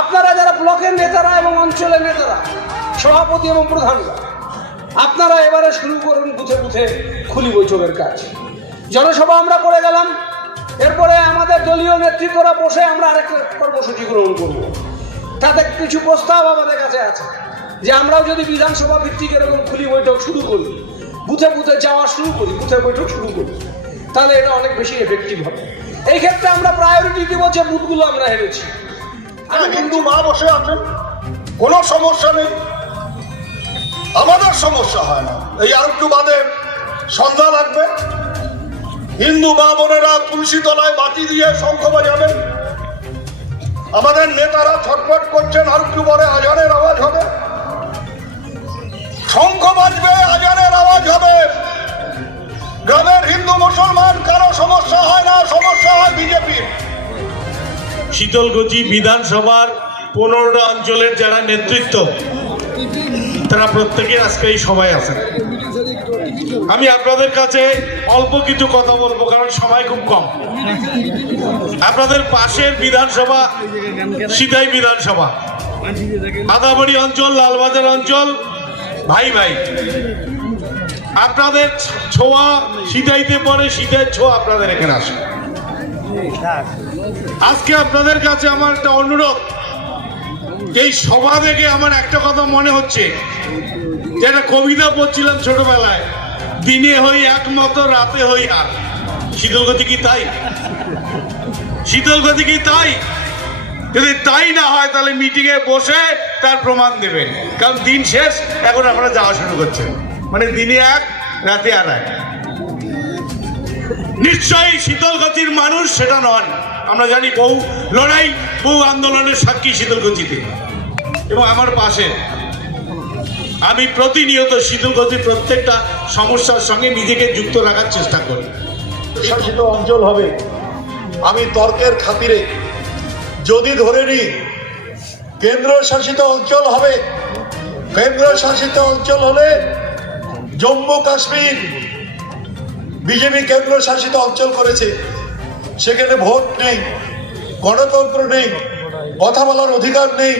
আপনারা যারা ব্লকের নেতারা এবং অঞ্চলের নেতারা, সভাপতি এবং প্রধানরা, আপনারা এবারে শুরু করুন বুথে বুথে খুলি বৈঠকের কাজ। জনসভা আমরা করে গেলাম, এরপরে আমাদের দলীয় নেতৃত্বরা বসে আমরা আরেকটা কর্মসূচি গ্রহণ করব। তাতে কিছু প্রস্তাব আমাদের কাছে আছে যে আমরাও যদি বিধানসভা ভিত্তিক এরকম খুলি বৈঠক শুরু করি, বুথে বুথে যাওয়া শুরু করি, বুথে বৈঠক শুরু করি, তাহলে এটা অনেক বেশি এফেক্টিভ হবে। এই ক্ষেত্রে আমরা প্রায়োরিটি দিব যে বুথগুলো আমরা হেরেছি। হিন্দু মা বসে আছেন, কোনো সমস্যা নেই, আমাদের সমস্যা হয় না। এই আর একটু বাদে সন্ধ্যা লাগবে, হিন্দু মা বোনেরা তুলসী তলায় বাতি দিয়ে শঙ্খ বাজাবেন। আমাদের নেতারা ছটফট করছেন, আর একটু পরে আজানের আওয়াজ হবে, শঙ্খ বাজবে, আজানের আওয়াজ হবে। গ্রামের হিন্দু মুসলমান কারো সমস্যা হয় না, সমস্যা হয় বিজেপির। শীতলকুচি বিধানসভার 15টা অঞ্চলের যারা নেতৃত্ব, তারা প্রত্যেকে আজকে এই সভায় আছেন। আমি আপনাদের কাছে অল্প কিছু কথা বলবো, কারণ সময় খুব কম। আপনাদের পাশের বিধানসভা সিতাই বিধানসভা, আদাবাড়ি অঞ্চল, লালবাজার অঞ্চল, ভাই ভাই, আপনাদের ছোঁয়া সিতাইতে পরে, শীতের ছোঁয়া আপনাদের এখানে আসে। আজকে আপনাদের কাছে আমার একটা অনুরোধ, এই সভা থেকে আমার একটা কথা মনে হচ্ছে, যেটা কবিতা পড়ছিলাম ছোটবেলায়, দিনে হই একমত রাতে হই আর। শীতলকুচি কি তাই? শীতলকুচি কি তাই? যদি তাই না হয় তাহলে মিটিংয়ে বসে তার প্রমাণ দেবেন, কারণ দিন শেষ, এখন আপনারা যাওয়া শুরু করছেন, মানে দিনে এক রাতে আর এক। নিশ্চয়ই শীতলকুচির মানুষ সেটা নন, আমরা জানি বহু লড়াই, বহু আন্দোলনের সাক্ষী শীতলকুচিতে। এবং আমার পাশে আমি প্রতিনিয়ত শীতলকুচির প্রত্যেকটা সমস্যার সঙ্গে নিজেকে যুক্ত রাখার চেষ্টা করি। শাসিত অঞ্চল হবে, আমি তর্কের খাতিরে যদি ধরে নিই কেন্দ্র শাসিত অঞ্চল হবে, কেন্দ্র শাসিত অঞ্চল হলে জম্মু কাশ্মীর বিজেপি কেন্দ্র শাসিত অঞ্চল করেছে, সেখানে ভোট নেই, গণতন্ত্র নেই, কথা বলার অধিকার নেই,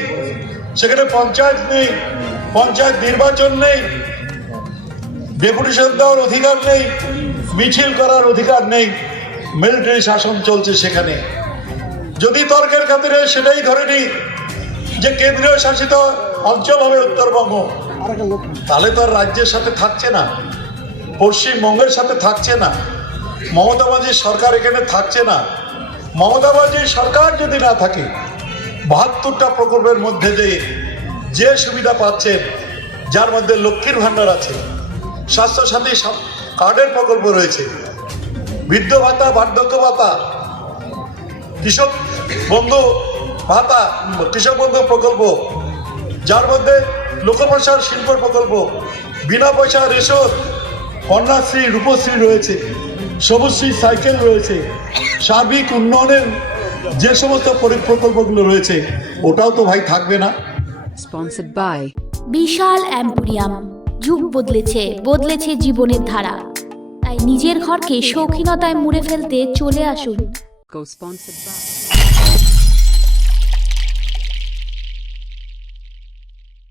সেখানে পঞ্চায়েত নেই, পঞ্চায়েত নির্বাচন নেই, ডেপুটেশন দেওয়ার অধিকার নেই, মিছিল করার অধিকার নেই, মিলিটারি শাসন চলছে সেখানে। যদি তর্কের খাতিরে সেটাই ধরে নিই যে কেন্দ্রীয় শাসিত অঞ্চল হবে উত্তরবঙ্গ, তাহলে তো আর রাজ্যের সাথে থাকছে না, পশ্চিমবঙ্গের সাথে থাকছে না, মমতা ব্যানার্জির সরকার এখানে থাকছে না। মমতা ব্যানার্জির সরকার যদি না থাকে, 72টা প্রকল্পের মধ্যে যে সুবিধা পাচ্ছেন, যার মধ্যে লক্ষ্মীর ভাণ্ডার আছে, স্বাস্থ্যসাথী কার্ডের প্রকল্প রয়েছে, বৃদ্ধ ভাতা, বার্ধক্য ভাতা, কৃষক বন্ধু ভাতা, কৃষক বন্ধু প্রকল্প, যার মধ্যে লোকপ্রসার শিল্প প্রকল্প, বিনা পয়সা রেশন, কন্যাশ্রী, রূপশ্রী রয়েছে, সবুজশ্রী সাইকেল রয়েছে, সার্বিক উন্নয়নের যে সমস্ত প্রকল্পগুলো রয়েছে, ওটাও তো ভাই থাকবে না। Sponsored by Bishal emporium. যুগ বদলেছে, বদলেছে জীবনের ধারা, তাই নিজের ঘরকে শৌখিনতায় মুড়ে ফেলতে চলে আসুন। Co-sponsored by